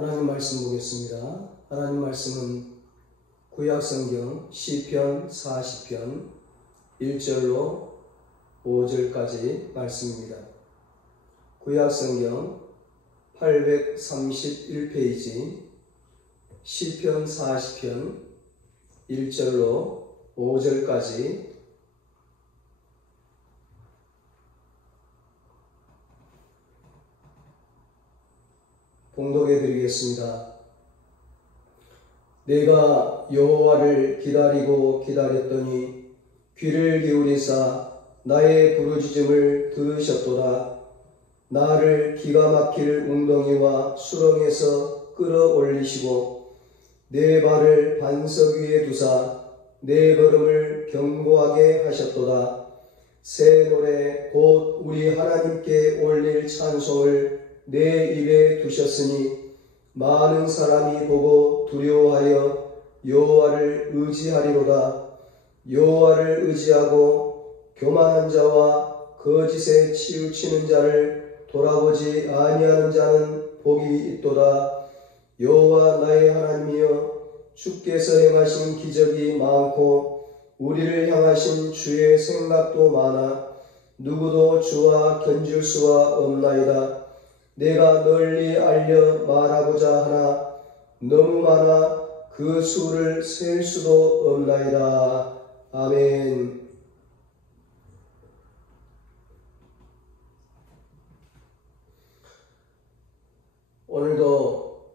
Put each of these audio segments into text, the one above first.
하나님 말씀 보겠습니다. 하나님 말씀은 구약성경 시편 40편 1절로 5절까지 말씀입니다. 구약성경 831페이지 시편 40편 1절로 5절까지 봉독해 드리겠습니다. 내가 여호와를 기다리고 기다렸더니 귀를 기울이사 나의 부르짖음을 들으셨도다. 나를 기가 막힐 웅덩이와 수렁에서 끌어올리시고 내 발을 반석 위에 두사 내 걸음을 견고하게 하셨도다. 새 노래 곧 우리 하나님께 올릴 찬송을 내 입에 두셨으니 많은 사람이 보고 두려워하여 여호와를 의지하리로다. 여호와를 의지하고 교만한 자와 거짓에 치우치는 자를 돌아보지 아니하는 자는 복이 있도다. 여호와 나의 하나님이여, 주께서 행하신 기적이 많고 우리를 향하신 주의 생각도 많아 누구도 주와 견줄 수가 없나이다. 내가 널리 알려 말하고자 하나 너무 많아 그 수를 셀 수도 없나이다. 아멘. 오늘도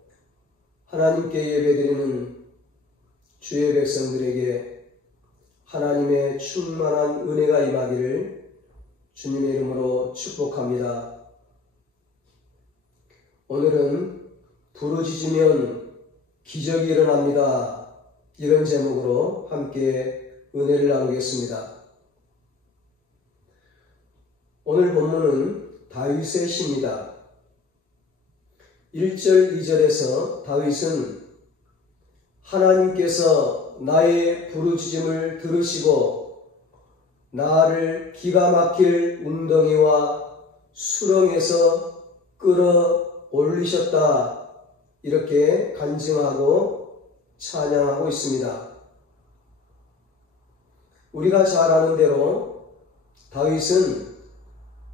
하나님께 예배드리는 주의 백성들에게 하나님의 충만한 은혜가 임하기를 주님의 이름으로 축복합니다. 오늘은 부르짖으면 기적이 일어납니다. 이런 제목으로 함께 은혜를 나누겠습니다. 오늘 본문은 다윗의 시입니다. 1절, 2절에서 다윗은 하나님께서 나의 부르짖음을 들으시고 나를 기가 막힐 웅덩이와 수렁에서 끌어올리셨다, 이렇게 간증하고 찬양하고 있습니다. 우리가 잘 아는 대로 다윗은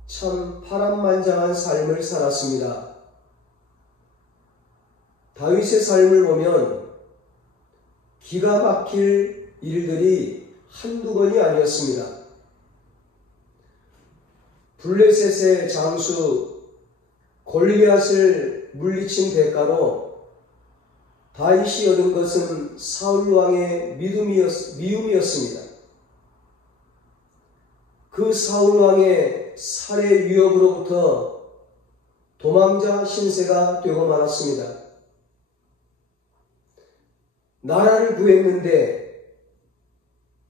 참 파란만장한 삶을 살았습니다. 다윗의 삶을 보면 기가 막힐 일들이 한두 번이 아니었습니다. 블레셋의 장수 골리앗을 물리친 대가로 다윗이 얻은 것은 사울왕의 미움이었습니다. 그 사울왕의 살해 위협으로부터 도망자 신세가 되고 말았습니다. 나라를 구했는데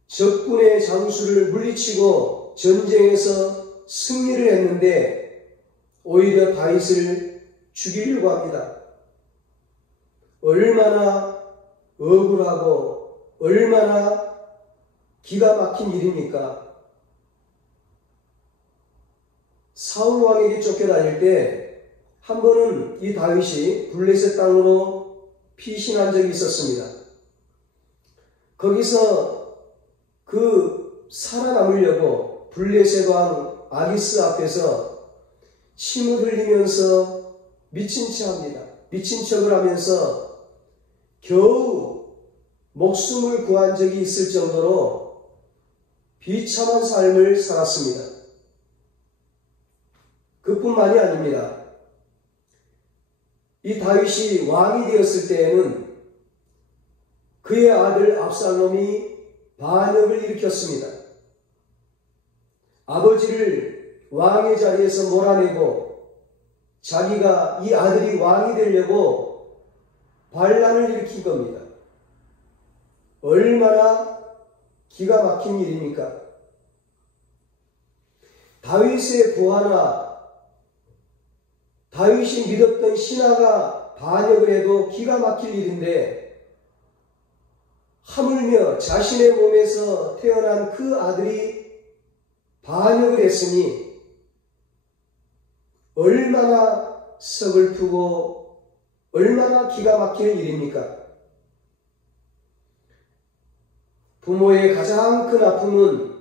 적군의 장수를 물리치고 전쟁에서 승리를 했는데 오히려 다윗을 죽이려고 합니다. 얼마나 억울하고 얼마나 기가 막힌 일입니까? 사울왕에게 쫓겨다닐 때 한 번은 이 다윗이 블레셋 땅으로 피신한 적이 있었습니다. 거기서 살아남으려고 블레셋 왕 아기스 앞에서 침을 흘리면서 미친 척을 하면서 겨우 목숨을 구한 적이 있을 정도로 비참한 삶을 살았습니다. 그뿐만이 아닙니다. 이 다윗이 왕이 되었을 때에는 그의 아들 압살롬이 반역을 일으켰습니다. 아버지를 왕의 자리에서 몰아내고 자기가 이 아들이 왕이 되려고 반란을 일으킨 겁니다. 얼마나 기가 막힌 일입니까? 다윗의 부하나 다윗이 믿었던 신하가 반역을 해도 기가 막힐 일인데 하물며 자신의 몸에서 태어난 그 아들이 반역을 했으니 얼마나 서글프고 얼마나 기가 막힐 일입니까? 부모의 가장 큰 아픔은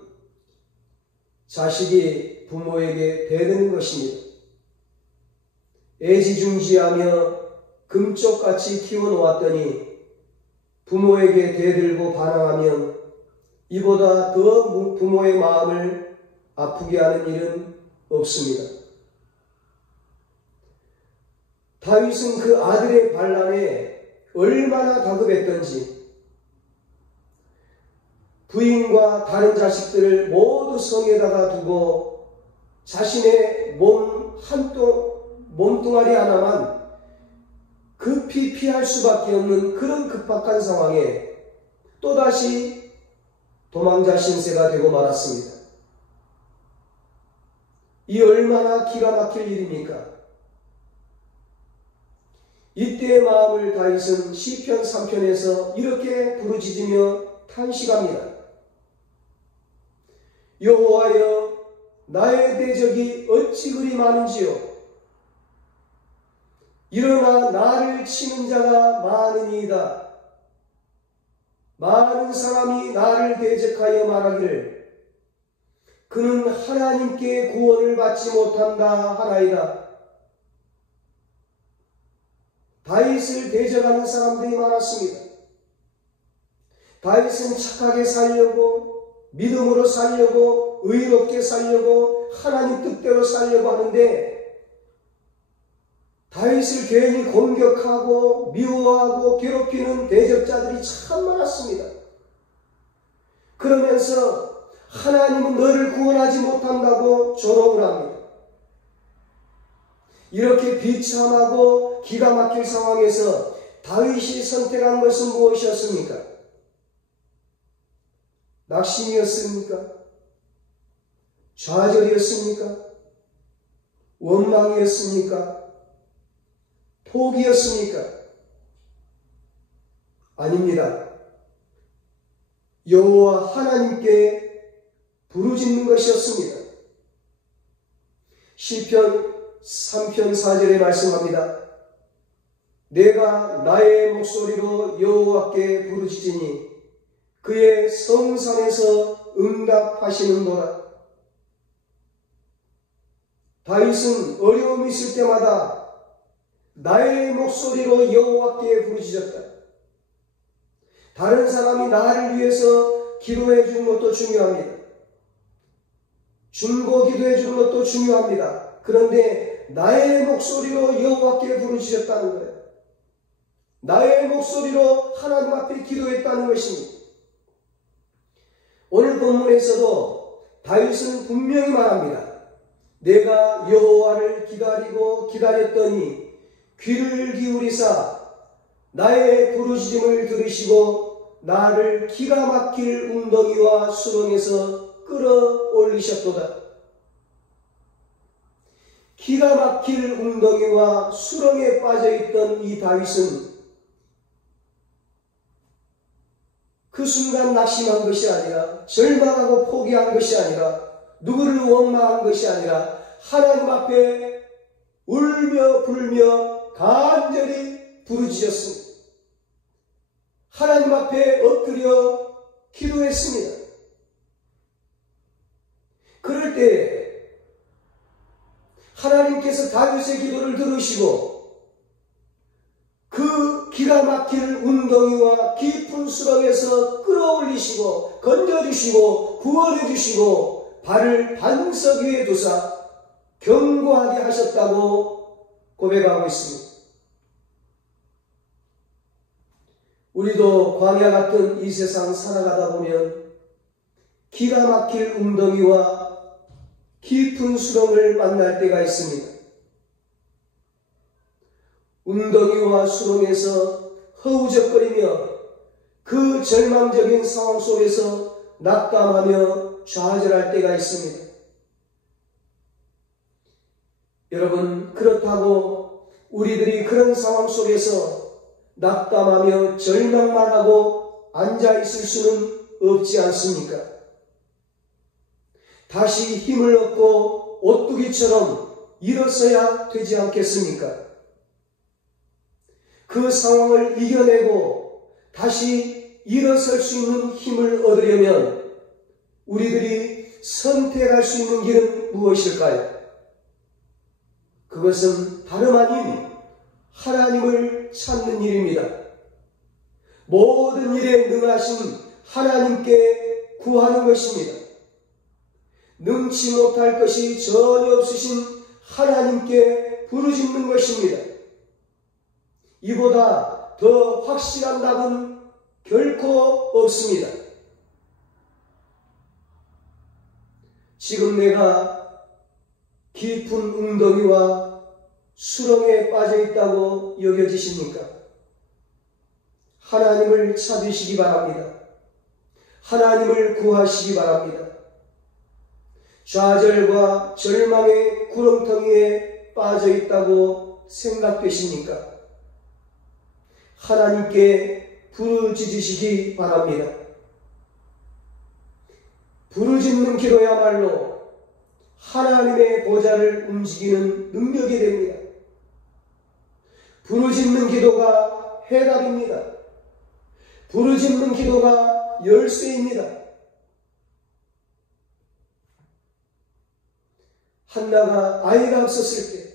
자식이 부모에게 대드는 것입니다. 애지중지하며 금쪽같이 키워놓았더니 부모에게 대들고 반항하면 이보다 더 부모의 마음을 아프게 하는 일은 없습니다. 다윗은 그 아들의 반란에 얼마나 다급했던지 부인과 다른 자식들을 모두 성에다가 두고 자신의 몸뚱아리 하나만 급히 피할 수밖에 없는 그런 급박한 상황에 또다시 도망자 신세가 되고 말았습니다. 이 얼마나 기가 막힐 일입니까? 이때의 마음을 다윗은 시편 3편에서 이렇게 부르짖으며 탄식합니다. 여호와여, 나의 대적이 어찌 그리 많은지요. 일어나 나를 치는 자가 많으니이다. 많은 사람이 나를 대적하여 말하기를 그는 하나님께 구원을 받지 못한다 하나이다. 다윗을 대적하는 사람들이 많았습니다. 다윗은 착하게 살려고, 믿음으로 살려고, 의롭게 살려고, 하나님 뜻대로 살려고 하는데 다윗을 괜히 공격하고 미워하고 괴롭히는 대적자들이 참 많았습니다. 그러면서 하나님은 너를 구원하지 못한다고 조롱을 합니다. 이렇게 비참하고 기가 막힐 상황에서 다윗이 선택한 것은 무엇이었습니까? 낙심이었습니까? 좌절이었습니까? 원망이었습니까? 포기였습니까? 아닙니다. 여호와 하나님께 부르짖는 것이었습니다. 시편 3편 4절에 말씀합니다. 내가 나의 목소리로 여호와께 부르짖으니 그의 성산에서 응답하시는도다. 다윗은 어려움이 있을 때마다 나의 목소리로 여호와께 부르짖었다. 다른 사람이 나를 위해서 기도해 주는 것도 중요합니다. 중보 기도해 주는 것도 중요합니다. 그런데 나의 목소리로 여호와께 부르짖었다는 거예요. 나의 목소리로 하나님 앞에 기도했다는 것입니다. 오늘 본문에서도 다윗은 분명히 말합니다. 내가 여호와를 기다리고 기다렸더니 귀를 기울이사 나의 부르짖음을 들으시고 나를 기가 막힐 웅덩이와 수렁에서 끌어올리셨도다. 기가 막힐 웅덩이와 수렁에 빠져있던 이 다윗은 그 순간 낙심한 것이 아니라, 절망하고 포기한 것이 아니라, 누구를 원망한 것이 아니라 하나님 앞에 울며 불며 간절히 부르짖었습니다. 하나님 앞에 엎드려 기도했습니다. 그럴 때 하나님께서 다윗의 기도를 들으시고 그 기가 막힐 웅덩이와 깊은 수렁에서 끌어올리시고 건져주시고 구원해주시고 발을 반석 위에 두사 견고하게 하셨다고 고백하고 있습니다. 우리도 광야 같은 이 세상 살아가다 보면 기가 막힐 웅덩이와 깊은 수렁을 만날 때가 있습니다. 웅덩이와 수렁에서 허우적거리며 그 절망적인 상황 속에서 낙담하며 좌절할 때가 있습니다. 여러분, 그렇다고 우리들이 그런 상황 속에서 낙담하며 절망만 하고 앉아있을 수는 없지 않습니까? 다시 힘을 얻고 오뚜기처럼 일어서야 되지 않겠습니까? 그 상황을 이겨내고 다시 일어설 수 있는 힘을 얻으려면 우리들이 선택할 수 있는 길은 무엇일까요? 그것은 다름 아닌 하나님을 찾는 일입니다. 모든 일에 능하신 하나님께 구하는 것입니다. 능치 못할 것이 전혀 없으신 하나님께 부르짖는 것입니다. 이보다 더 확실한 답은 결코 없습니다. 지금 내가 깊은 웅덩이와 수렁에 빠져 있다고 여겨지십니까? 하나님을 찾으시기 바랍니다. 하나님을 구하시기 바랍니다. 좌절과 절망의 구렁텅이에 빠져 있다고 생각되십니까? 하나님께 부르짖으시기 바랍니다. 부르짖는 기도야말로 하나님의 보좌를 움직이는 능력이 됩니다. 부르짖는 기도가 해답입니다. 부르짖는 기도가 열쇠입니다. 한나가 아이가 없었을 때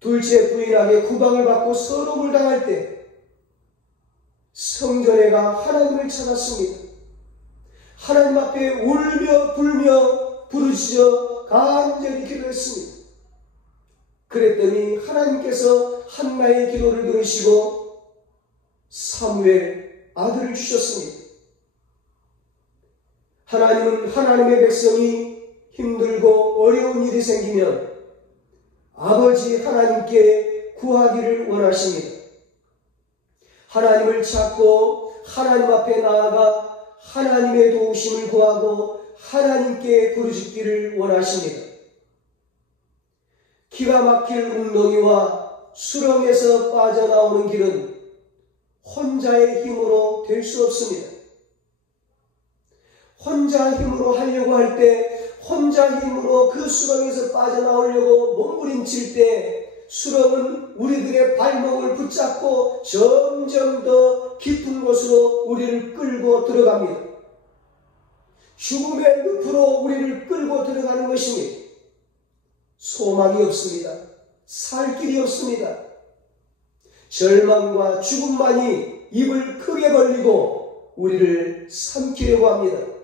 둘째 부인에게 구박을 받고 서름을 당할 때 성전애가 하나님을 찾았습니다. 하나님 앞에 울며 불며 부르짖어 간절히 기도했습니다. 그랬더니 하나님께서 한나의 기도를 들으시고 사무엘 아들을 주셨습니다. 하나님은 하나님의 백성이 힘들고 어려운 일이 생기면 아버지 하나님께 구하기를 원하십니다. 하나님을 찾고 하나님 앞에 나아가 하나님의 도우심을 구하고 하나님께 부르짖기를 원하십니다. 기가 막힐 웅덩이와 수렁에서 빠져나오는 길은 혼자의 힘으로 될 수 없습니다. 혼자 힘으로 하려고 할 때, 혼자 힘으로 그 수렁에서 빠져나오려고 몸부림칠 때 수렁은 우리들의 발목을 붙잡고 점점 더 깊은 곳으로 우리를 끌고 들어갑니다. 죽음의 늪으로 우리를 끌고 들어가는 것입니다. 소망이 없습니다. 살 길이 없습니다. 절망과 죽음만이 입을 크게 벌리고 우리를 삼키려고 합니다.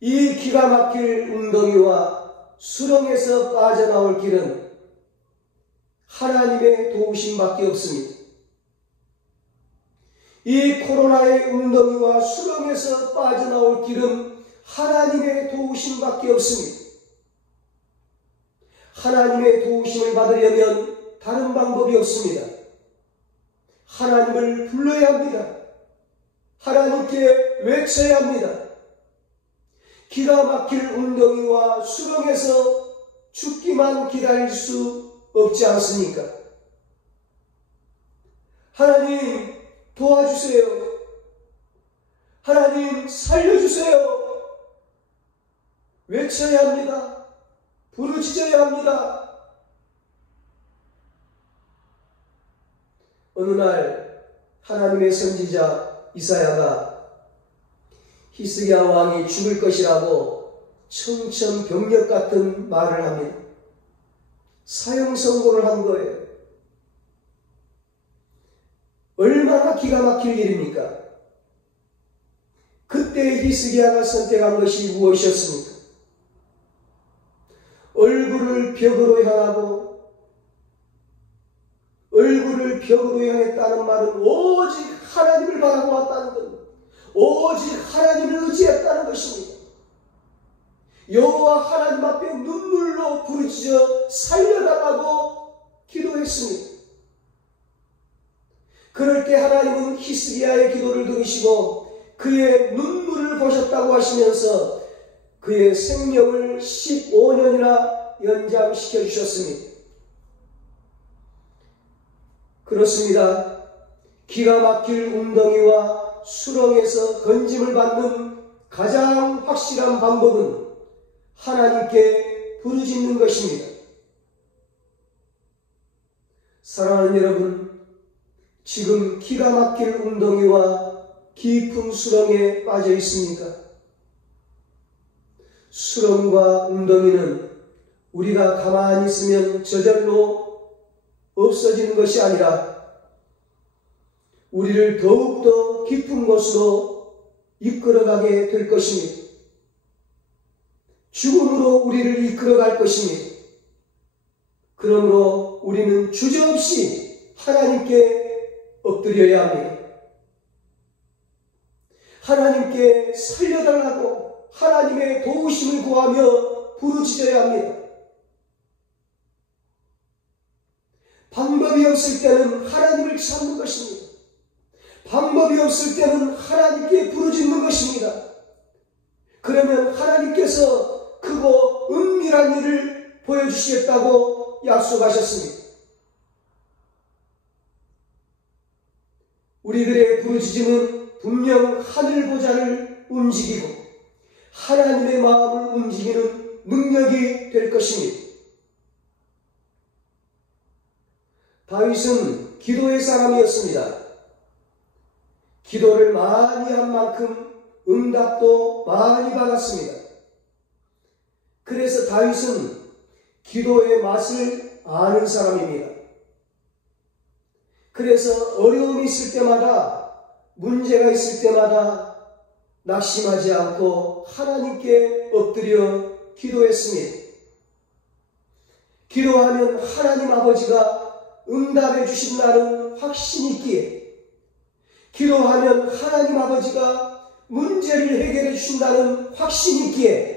이 기가 막힐 웅덩이와 수렁에서 빠져나올 길은 하나님의 도우심밖에 없습니다. 이 코로나의 웅덩이와 수렁에서 빠져나올 길은 하나님의 도우심밖에 없습니다. 하나님의 도우심을 받으려면 다른 방법이 없습니다. 하나님을 불러야 합니다. 하나님께 외쳐야 합니다. 기가 막힐 웅덩이와 수렁에서 죽기만 기다릴 수 없지 않습니까? 하나님 도와주세요. 하나님 살려주세요. 외쳐야 합니다. 부르짖어야 합니다. 어느 날 하나님의 선지자 이사야가 히스기야 왕이 죽을 것이라고 청천벽력 같은 말을 합니다. 사형 선고를 한 거예요. 얼마나 기가 막힐 일입니까? 그때 히스기야가 선택한 것이 무엇이었습니까? 얼굴을 벽으로 향하고, 얼굴을 벽으로 향했다는 말은 오직 하나님을 바라고 왔다는 겁니다. 오직 하나님을 의지했다는 것입니다. 여호와 하나님 앞에 눈물로 부르짖어 살려달라고 기도했습니다. 그럴 때 하나님은 히스기야의 기도를 들으시고 그의 눈물을 보셨다고 하시면서 그의 생명을 15년이나 연장시켜 주셨습니다. 그렇습니다. 기가 막힐 웅덩이와 수렁에서 건짐을 받는 가장 확실한 방법은 하나님께 부르짖는 것입니다. 사랑하는 여러분, 지금 기가 막힐 웅덩이와 깊은 수렁에 빠져 있습니까? 수렁과 웅덩이는 우리가 가만히 있으면 저절로 없어지는 것이 아니라 우리를 더욱더 깊은 곳으로 이끌어가게 될 것입니다. 죽음으로 우리를 이끌어갈 것입니다. 그러므로 우리는 주저없이 하나님께 엎드려야 합니다. 하나님께 살려달라고 하나님의 도우심을 구하며 부르짖어야 합니다. 방법이 없을 때는 하나님을 찾는 것입니다. 방법이 없을 때는 하나님께 부르짖는 것입니다. 그러면 하나님께서 크고 은밀한 일을 보여주시겠다고 약속하셨습니다. 우리들의 부르짖음은 분명 하늘 보좌를 움직이고 하나님의 마음을 움직이는 능력이 될 것입니다. 다윗은 기도의 사람이었습니다. 기도를 많이 한 만큼 응답도 많이 받았습니다. 그래서 다윗은 기도의 맛을 아는 사람입니다. 그래서 어려움이 있을 때마다, 문제가 있을 때마다 낙심하지 않고 하나님께 엎드려 기도했습니다. 기도하면 하나님 아버지가 응답해 주신다는 확신이 있기에, 기도하면 하나님 아버지가 문제를 해결해 주신다는 확신이 있기에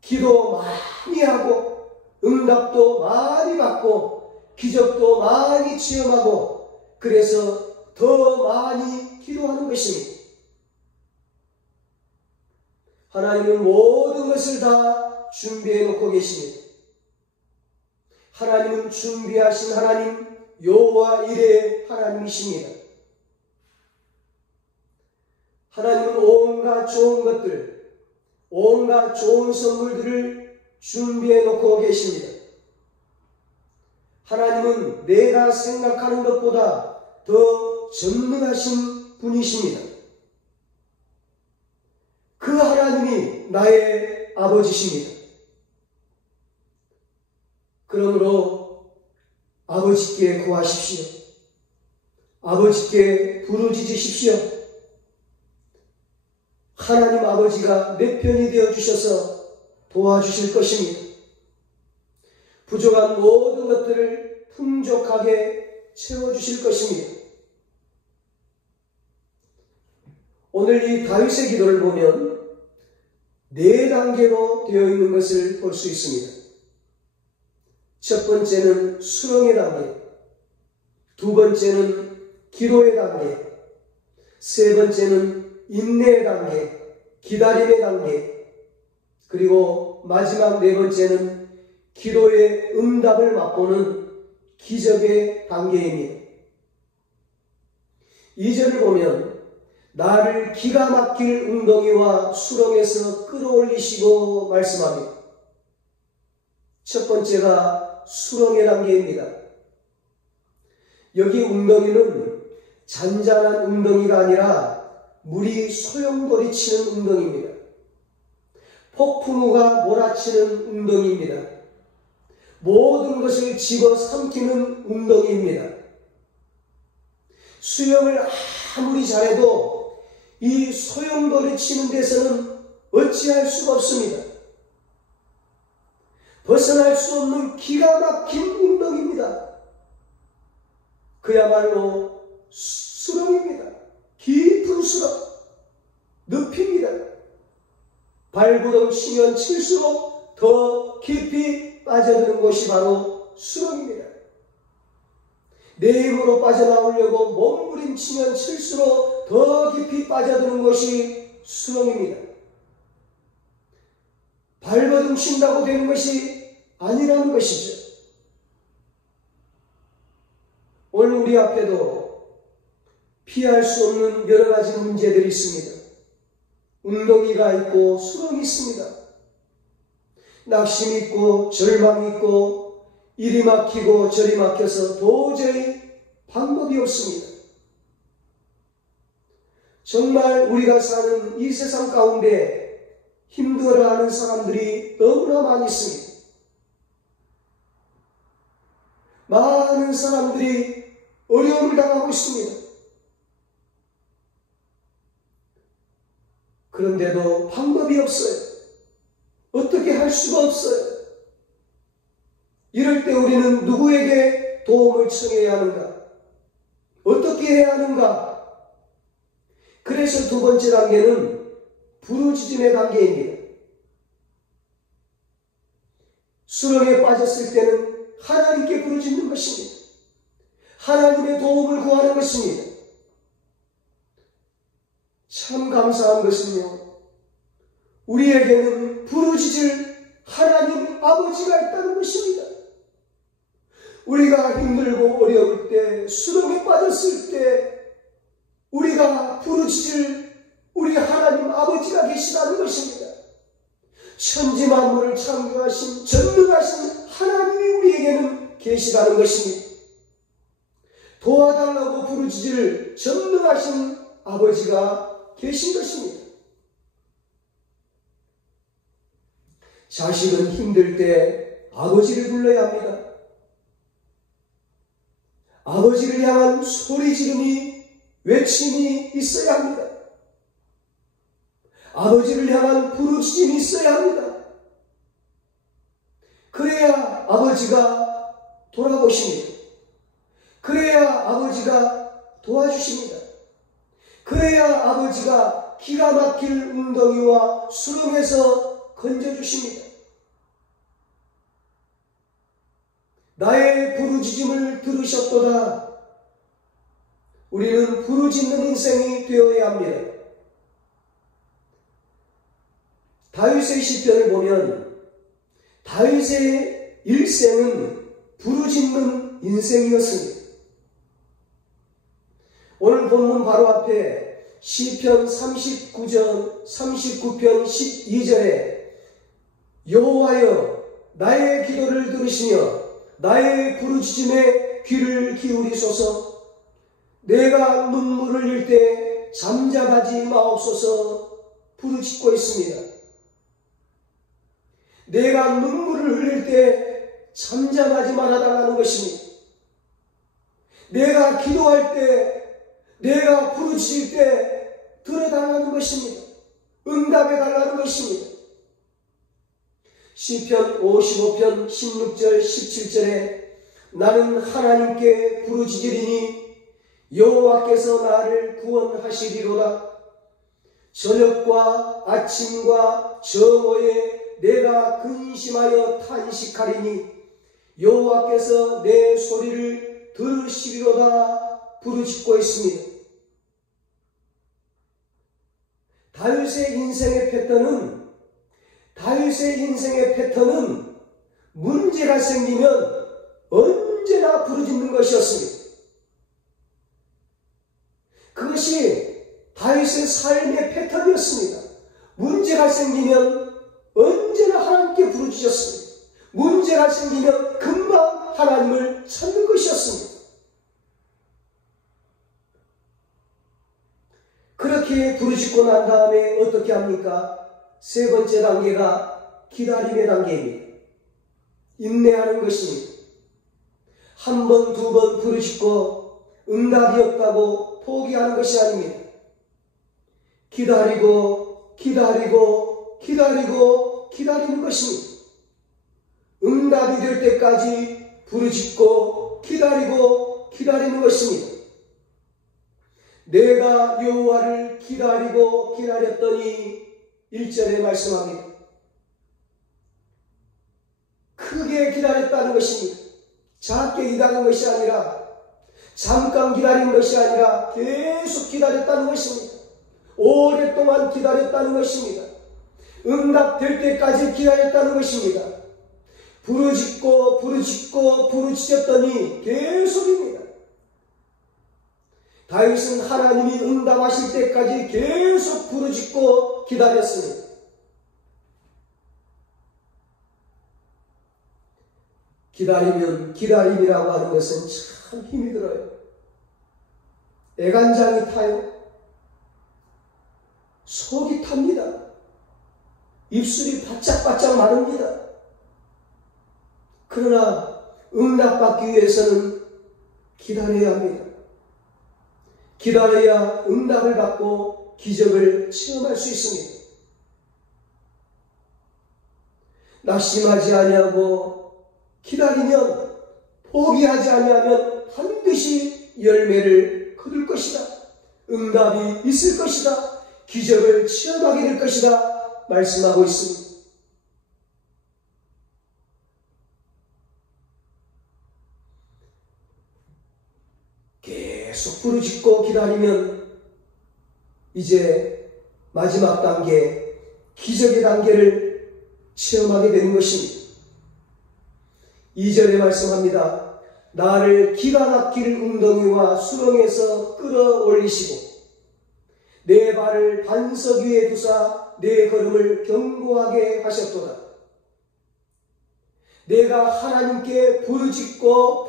기도 많이 하고 응답도 많이 받고 기적도 많이 체험하고 그래서 더 많이 기도하는 것입니다. 하나님은 모든 것을 다 준비해 놓고 계십니다. 하나님은 준비하신 하나님, 여호와 이레 하나님이십니다. 하나님은 온갖 좋은 것들, 온갖 좋은 선물들을 준비해 놓고 계십니다. 하나님은 내가 생각하는 것보다 더 전능하신 분이십니다. 그 하나님이 나의 아버지십니다. 그러므로 아버지께 구하십시오. 아버지께 부르짖으십시오. 하나님 아버지가 내 편이 되어 주셔서 도와주실 것입니다. 부족한 모든 것들을 풍족하게 채워주실 것입니다. 오늘 이 다윗의 기도를 보면 4단계로 되어 있는 것을 볼 수 있습니다. 첫 번째는 수렁의 단계, 두 번째는 기도의 단계, 세 번째는 인내의 단계, 기다림의 단계, 그리고 마지막 4번째는 기도의 응답을 맛보는 기적의 단계입니다. 2절을 보면 나를 기가 막힐 웅덩이와 수렁에서 끌어올리시고 말씀합니다. 첫 번째가 수렁의 단계입니다. 여기 웅덩이는 잔잔한 웅덩이가 아니라 물이 소용돌이 치는 웅덩이입니다. 폭풍우가 몰아치는 웅덩이입니다. 모든 것을 집어삼키는 웅덩이입니다. 수영을 아무리 잘해도 이 소용돌이 치는 데서는 어찌할 수가 없습니다. 벗어날 수 없는 기가 막힌 웅덩이입니다. 그야말로 수렁입니다. 깊은 수렁, 늪입니다. 발구덩 치면 칠수록 더 깊이 빠져드는 곳이 바로 수렁입니다. 내 힘으로 빠져나오려고 몸부림치면 칠수록 더 깊이 빠져드는 것이 수렁입니다. 발버둥 친다고 되는 것이 아니라는 것이죠. 오늘 우리 앞에도 피할 수 없는 여러 가지 문제들이 있습니다. 웅덩이가 있고 수렁이 있습니다. 낙심이 있고 절망이 있고 이리 막히고 저리 막혀서 도저히 방법이 없습니다. 정말 우리가 사는 이 세상 가운데 힘들어하는 사람들이 너무나 많이 있습니다. 많은 사람들이 어려움을 당하고 있습니다. 그런데도 방법이 없어요. 어떻게 할 수가 없어요. 이럴 때 우리는 누구에게 도움을 청해야 하는가? 어떻게 해야 하는가? 그래서 두 번째 단계는 부르짖음의 단계입니다. 수렁에 빠졌을 때는 하나님께 부르짖는 것입니다. 하나님의 도움을 구하는 것입니다. 참 감사한 것은요, 우리에게는 부르짖을 하나님 아버지가 있다는 것입니다. 우리가 힘들고 어려울 때, 수렁에 빠졌을 때 우리가 부르짖을 우리 하나님 아버지가 계시다는 것입니다. 천지 만물을 창조하신 전능하신 하나님이 우리에게는 계시다는 것입니다. 도와달라고 부르짖을 전능하신 아버지가 계신 것입니다. 자식은 힘들 때 아버지를 불러야 합니다. 아버지를 향한 소리 지름이 외침이 있어야 합니다. 아버지를 향한 부르짖음이 있어야 합니다. 그래야 아버지가 돌아보십니다. 그래야 아버지가 도와주십니다. 그래야 아버지가 기가 막힐 웅덩이와 수렁에서 건져주십니다. 나의 부르짖음을 들으셨도다. 우리는 부르짖는 인생이 되어야 합니다. 다윗의 시편을 보면 다윗의 일생은 부르짖는 인생이었습니다. 오늘 본문 바로 앞에 시편 39편 12절에 여호와여 나의 기도를 들으시며 나의 부르짖음에 귀를 기울이소서. 내가 눈물을 흘릴 때 잠잠하지 마옵소서 부르짖고 있습니다. 내가 눈물을 흘릴 때 잠잠하지 말아달라는 것입니다. 내가 기도할 때, 내가 부르짖을 때 들어달라는 것입니다. 응답해달라는 것입니다. 시편 55편 16절 17절에 나는 하나님께 부르짖으리니 여호와께서 나를 구원하시리로다. 저녁과 아침과 정오에 내가 근심하여 탄식하리니 여호와께서 내 소리를 들으시리로다 부르짖고 있습니다. 다윗의 인생의 패턴은 문제가 생기면 언제나 부르짖는 것이었습니다. 그것이 다윗의 삶의 패턴이었습니다. 문제가 생기면 언제나 하나님께 부르짖었습니다. 문제가 생기면 금방 하나님을 찾는 것이었습니다. 그렇게 부르짖고 난 다음에 어떻게 합니까? 세 번째 단계가 기다림의 단계입니다. 인내하는 것입니다. 한 번, 두 번 부르짖고 응답이 없다고 포기하는 것이 아닙니다. 기다리고 기다리는 것입니다. 응답이 될 때까지 부르짖고 기다리는 것입니다. 내가 여호와를 기다렸더니 1절에 말씀합니다. 크게 기다렸다는 것입니다. 작게 기다린 것이 아니라, 잠깐 기다린 것이 아니라 계속 기다렸다는 것입니다. 오랫동안 기다렸다는 것입니다. 응답될 때까지 기다렸다는 것입니다. 부르짖었더니 계속입니다. 다윗은 하나님이 응답하실 때까지 계속 부르짖고 기다렸습니다. 기다리면 기다림이라고 하는 것은 참 힘이 들어요. 애간장이 타요. 속이 탑니다. 입술이 바짝바짝 마릅니다. 그러나 응답받기 위해서는 기다려야 합니다. 기다려야 응답을 받고 기적을 체험할 수 있습니다. 낙심하지 아니하고 기다리면, 포기하지 아니하면 반드시 열매를 거둘 것이다. 응답이 있을 것이다. 기적을 체험하게 될 것이다. 말씀하고 있습니다. 계속 부르짖고 기다리면 이제 마지막 단계, 기적의 단계를 체험하게 되는 것입니다. 2절에 말씀합니다. 나를 기가 막힐 웅덩이와 수렁에서 끌어올리시고 내 발을 반석 위에 두사 내 걸음을 견고하게 하셨도다. 내가 하나님께 부르짖고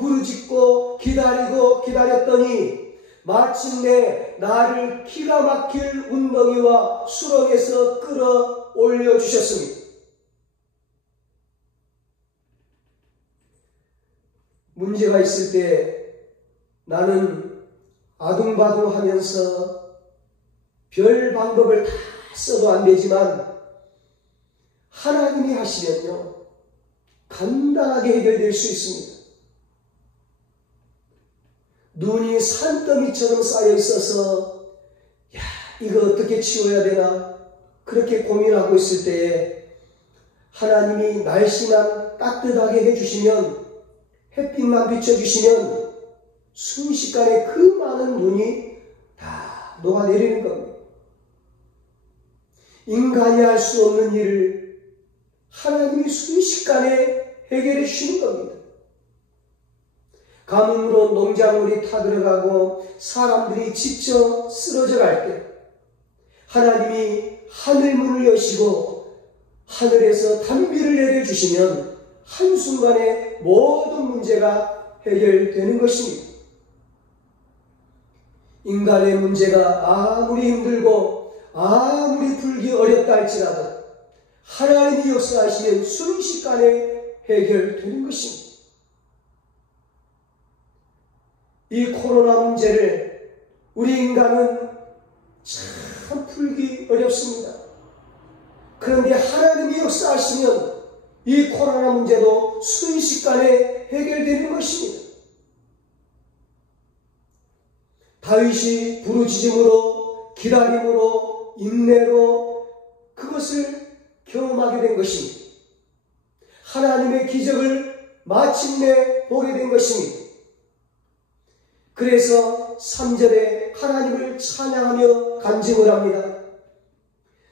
기다리고 기다렸더니 마침내 나를 기가 막힐 웅덩이와 수렁에서 끌어올려 주셨습니다. 문제가 있을 때 나는 아둥바둥하면서 별 방법을 다 써도 안 되지만 하나님이 하시면요 간단하게 해결될 수 있습니다. 눈이 산더미처럼 쌓여 있어서 야 이거 어떻게 치워야 되나 그렇게 고민하고 있을 때에 하나님이 날씨만 따뜻하게 해주시면 햇빛만 비춰주시면 순식간에 그 많은 눈이 다 녹아내리는 겁니다. 인간이 할 수 없는 일을 하나님이 순식간에 해결해 주시는 겁니다. 가뭄으로 농작물이 타들어가고 사람들이 지쳐 쓰러져 갈 때 하나님이 하늘문을 여시고 하늘에서 단비를 내려주시면 한순간에 모든 문제가 해결되는 것입니다. 인간의 문제가 아무리 힘들고 아무리 풀기 어렵다 할지라도 하나님이 역사하시면 순식간에 해결되는 것입니다. 이 코로나 문제를 우리 인간은 참 풀기 어렵습니다. 그런데 하나님이 역사하시면 이 코로나 문제도 순식간에 해결되는 것입니다. 다윗이 부르짖음으로 기다림으로 인내로 그것을 경험하게 된 것입니다. 하나님의 기적을 마침내 보게 된 것입니다. 그래서 3절에 하나님을 찬양하며 간증을 합니다.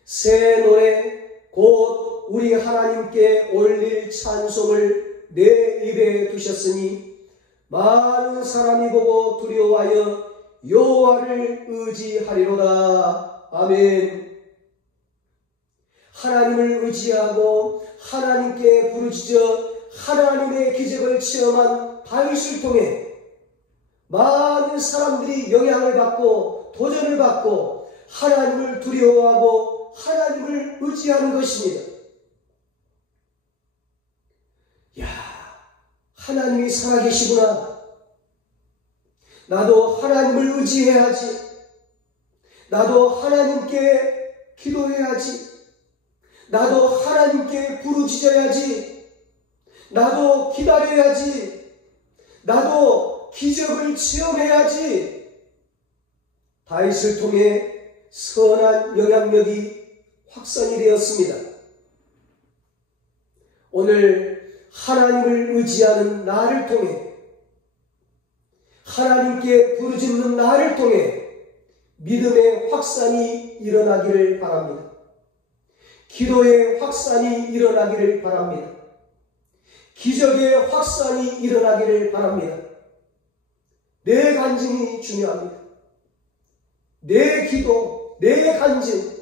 새 노래 곧 우리 하나님께 올릴 찬송을 내 입에 두셨으니 많은 사람이 보고 두려워하여 여호와를 의지하리로다. 아멘. 하나님을 의지하고 하나님께 부르짖어 하나님의 기적을 체험한 다윗을 통해 많은 사람들이 영향을 받고 도전을 받고 하나님을 두려워하고 하나님을 의지하는 것입니다. 야, 하나님이 살아계시구나. 나도 하나님을 의지해야지. 나도 하나님께 기도해야지. 나도 하나님께 부르짖어야지. 나도 기다려야지. 나도 기적을 체험해야지. 다윗을 통해 선한 영향력이 확산이 되었습니다. 오늘 하나님을 의지하는 나를 통해 하나님께 부르짖는 나를 통해 믿음의 확산이 일어나기를 바랍니다. 기도의 확산이 일어나기를 바랍니다. 기적의 확산이 일어나기를 바랍니다. 내 간증이 중요합니다. 내 기도, 내 간증.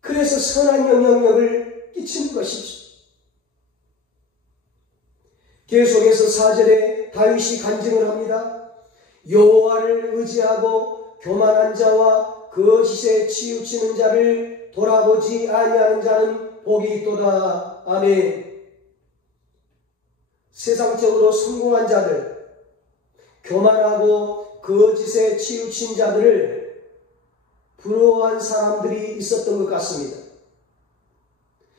그래서 선한 영향력을 끼치는 것이죠. 계속해서 4절에 다윗이 간증을 합니다. 여호와를 의지하고 교만한 자와 거짓에 치우치는 자를 돌아보지 아니하는 자는 복이 있도다. 아멘. 세상적으로 성공한 자들, 교만하고 거짓에 치우친 자들을 부러워한 사람들이 있었던 것 같습니다.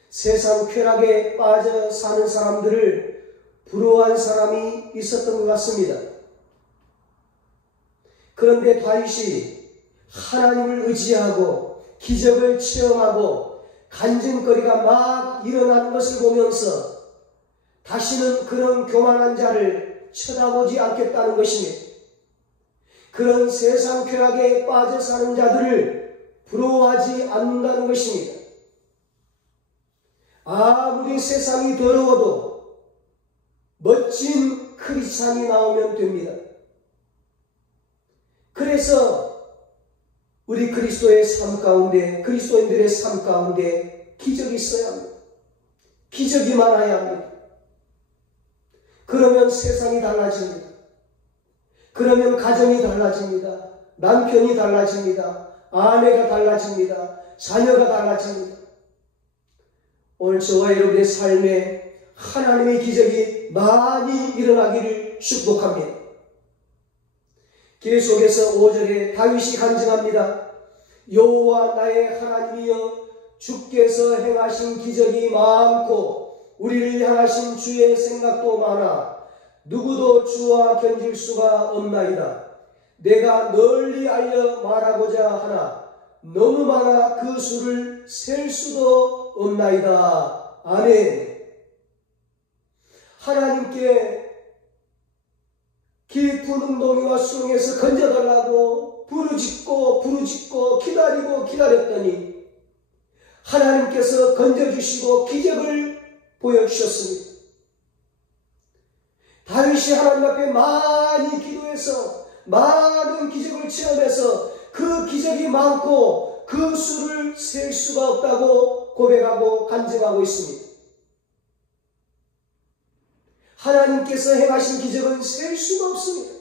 세상 쾌락에 빠져 사는 사람들을 부러워한 사람이 있었던 것 같습니다. 그런데 다윗이 하나님을 의지하고 기적을 체험하고 간증거리가 막 일어나는 것을 보면서 다시는 그런 교만한 자를 쳐다보지 않겠다는 것입니다. 그런 세상 쾌락에 빠져 사는 자들을 부러워하지 않는다는 것입니다. 아무리 세상이 더러워도 멋진 크리스찬이 나오면 됩니다. 그래서 우리 그리스도의 삶 가운데, 그리스도인들의 삶 가운데 기적이 있어야 합니다. 기적이 많아야 합니다. 그러면 세상이 달라집니다. 그러면 가정이 달라집니다. 남편이 달라집니다. 아내가 달라집니다. 자녀가 달라집니다. 오늘 저와 여러분의 삶에 하나님의 기적이 많이 일어나기를 축복합니다. 계속해서 5절에 다윗이 간증합니다. 여호와 나의 하나님이여, 주께서 행하신 기적이 많고 우리를 향하신 주의 생각도 많아 누구도 주와 견질 수가 없나이다. 내가 널리 알려 말하고자 하나 너무 많아 그 수를 셀 수도 없나이다. 아멘. 하나님께 깊은 웅덩이와 수렁에서 건져달라고 부르짖고 기다리고 기다렸더니 하나님께서 건져주시고 기적을 보여주셨습니다. 다윗이 하나님 앞에 많이 기도해서 많은 기적을 체험해서 그 기적이 많고 그 수를 셀 수가 없다고 고백하고 간증하고 있습니다. 하나님께서 행하신 기적은 셀 수가 없습니다.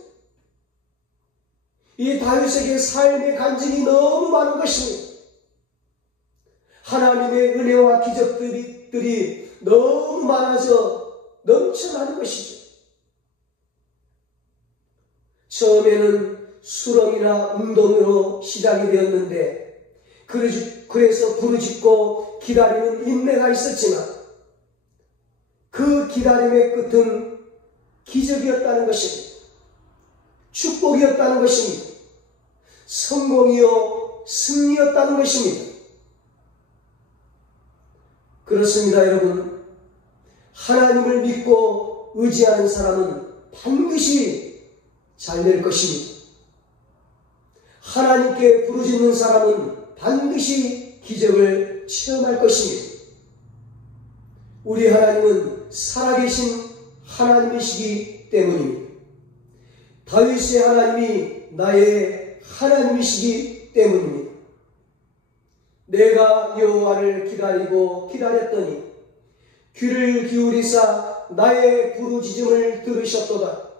이 다윗에게 삶의 간증이 너무 많은 것입니다. 하나님의 은혜와 기적들이 너무 많아서 넘쳐나는 것이죠. 처음에는 수렁이나 웅덩이로 시작이 되었는데 그래서 부르짖고 기다리는 인내가 있었지만 그 기다림의 끝은 기적이었다는 것입니다. 축복이었다는 것입니다. 성공이요 승리였다는 것입니다. 그렇습니다, 여러분. 하나님을 믿고 의지하는 사람은 반드시 잘 될 것입니다. 하나님께 부르짖는 사람은 반드시 기적을 체험할 것입니다. 우리 하나님은 살아계신 하나님이시기 때문입니다. 다윗의 하나님이 나의 하나님이시기 때문입니다. 내가 여호와를 기다리고 기다렸더니 귀를 기울이사 나의 부르짖음을 들으셨도다.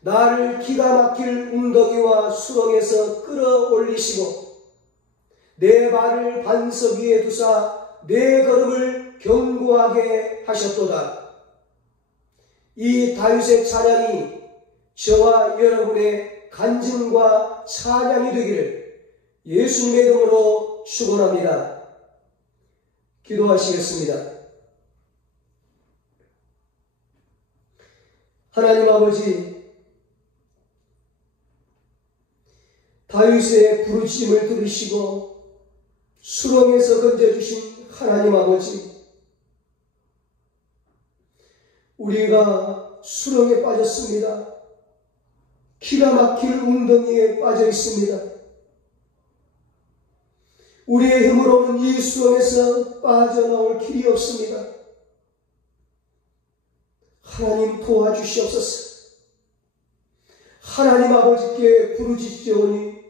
나를 기가 막힐 웅덩이와 수렁에서 끌어올리시고 내 발을 반석 위에 두사 내 걸음을 견고하게 하셨도다. 이 다윗의 찬양이 저와 여러분의 간증과 찬양이 되기를 예수님의 이름으로 축원합니다. 기도하시겠습니다. 하나님 아버지, 다윗의 부르짖음을 들으시고 수렁에서 건져주신 하나님 아버지, 우리가 수렁에 빠졌습니다. 기가 막힐 웅덩이에 빠져 있습니다. 우리의 힘으로는 이 수렁에서 빠져나올 길이 없습니다. 하나님 도와주시옵소서. 하나님 아버지께 부르짖으오니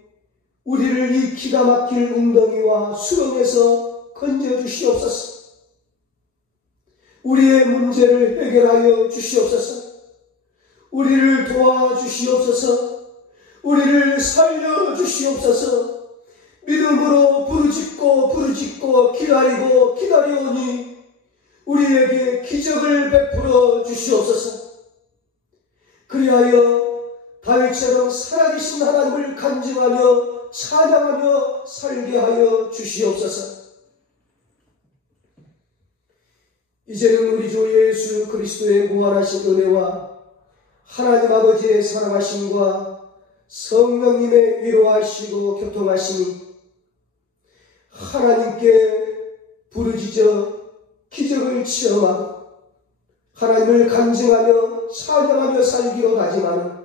우리를 이 기가 막힐 웅덩이와 수렁에서 건져주시옵소서. 우리의 문제를 해결하여 주시옵소서. 우리를 도와주시옵소서. 우리를 살려주시옵소서. 믿음으로 부르짖고 기다리오니 우리에게 기적을 베풀어 주시옵소서. 그리하여 다윗처럼 살아계신 하나님을 간증하며 찬양하며 살게 하여 주시옵소서. 이제는 우리 주 예수 그리스도의 무한하신 은혜와 하나님 아버지의 사랑하심과 성령님의 위로하시고 교통하심이 하나님께 부르짖어 기적을 체험하고 하나님을 간증하며 찬양하며 살기로 다짐하는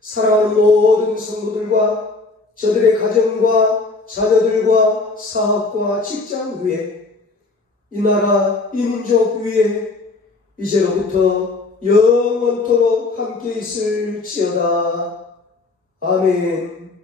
사랑하는 모든 성도들과 저들의 가정과 자녀들과 사업과 직장 위에 이 나라 이 민족 위에 이제로부터 영원토록 함께 있을지어다. 아멘.